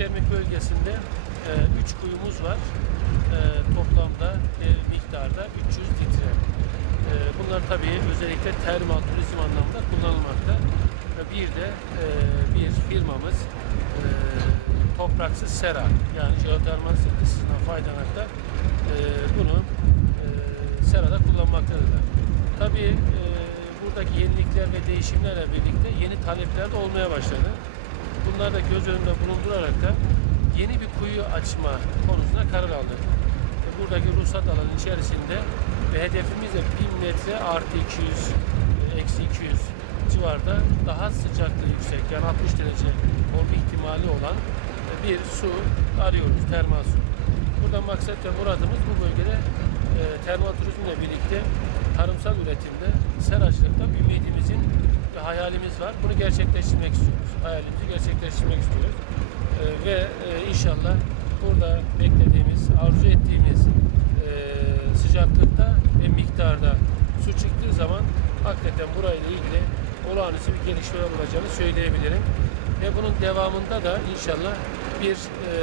Çermik bölgesinde e, 3 kuyumuz var. E, toplamda e, miktarda 300 litre. Bunlar tabii özellikle termal turizm anlamında kullanılmakta. Bir de bir firmamız topraksız sera yani jeotermal sıkıntısından faydalanakta bunu serada kullanmaktadırlar. Tabii buradaki yenilikler ve değişimlerle birlikte yeni talepler de olmaya başladı. Bunları da göz önünde bulundurarak da yeni bir kuyu açma konusuna karar aldık. E, Buradaki ruhsat alanı içerisinde ve hedefimiz de 1000 metre artı 200, e, eksi 200 civarda daha sıcaklığı yüksek yani 60 derece olma ihtimali olan e, bir su arıyoruz, termal su. Buradan maksat ve muradımız bu bölgede termal turizmle birlikte tarımsal üretimde seracılıkta ümidimizin ve hayalimiz var. Bunu gerçekleştirmek istiyoruz. Hayalimizi gerçekleştirmek istiyoruz. E, ve e, inşallah burada beklediğimiz, arzu ettiğimiz e, sıcaklıkta ve miktarda su çıktığı zaman hakikaten burayla ilgili olağanüstü bir gelişme olacağını söyleyebilirim. Ve bunun devamında da inşallah bir e,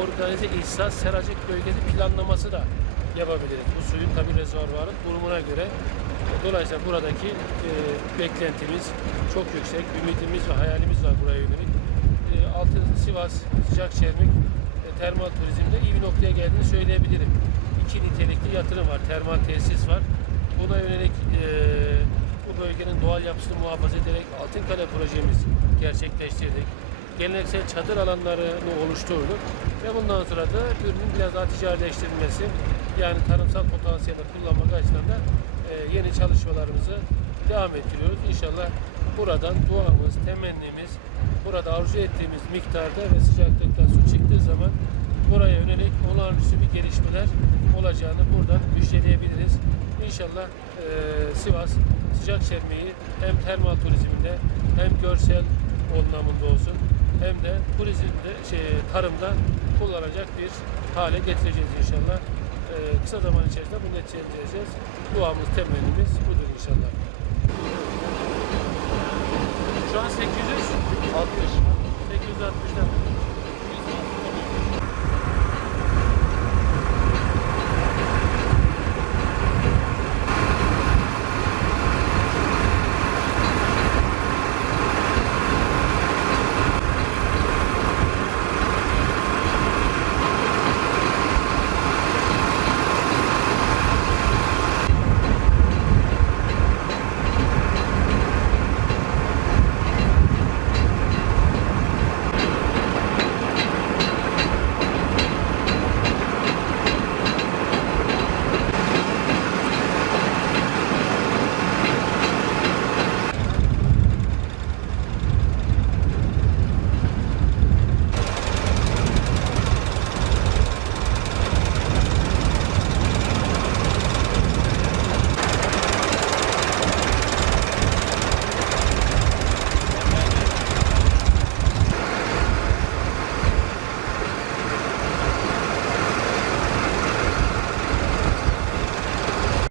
organize ihsas seracık bölgesi planlaması da yapabiliriz. Bu suyun tabi rezervuarın durumuna göre. Dolayısıyla buradaki e, beklentimiz çok yüksek. Ümitimiz ve hayalimiz var buraya yönelik. E, Altın Sivas Sıcak Çermik e, termal turizmde iyi bir noktaya geldiğini söyleyebilirim. İki nitelikli yatırım var, termal tesis var. Buna yönelik e, bu bölgenin doğal yapısını muhafaza ederek Altınkale projemizi gerçekleştirdik. Geleneksel çadır alanlarını oluşturduk ve bundan sonra da ürünün biraz daha ticarileştirilmesi yani tarımsal potansiyeli kullanmak açısından da e, yeni çalışmalarımızı devam ettiriyoruz. İnşallah buradan duamız, temennimiz, burada arzu ettiğimiz miktarda ve sıcaklıkta su çıktığı zaman buraya yönelik olağanüstü bir gelişmeler olacağını buradan müjdeleyebiliriz. İnşallah e, Sivas sıcak çermeyi hem termal turizmde hem görsel anlamında olsun hem de turizmde şey, tarımda kullanacak bir hale getireceğiz inşallah. E, kısa zaman içerisinde bunu neticeleyeceğiz. Duamız, temennimiz budur inşallah. Şu an 800 60. 860'dan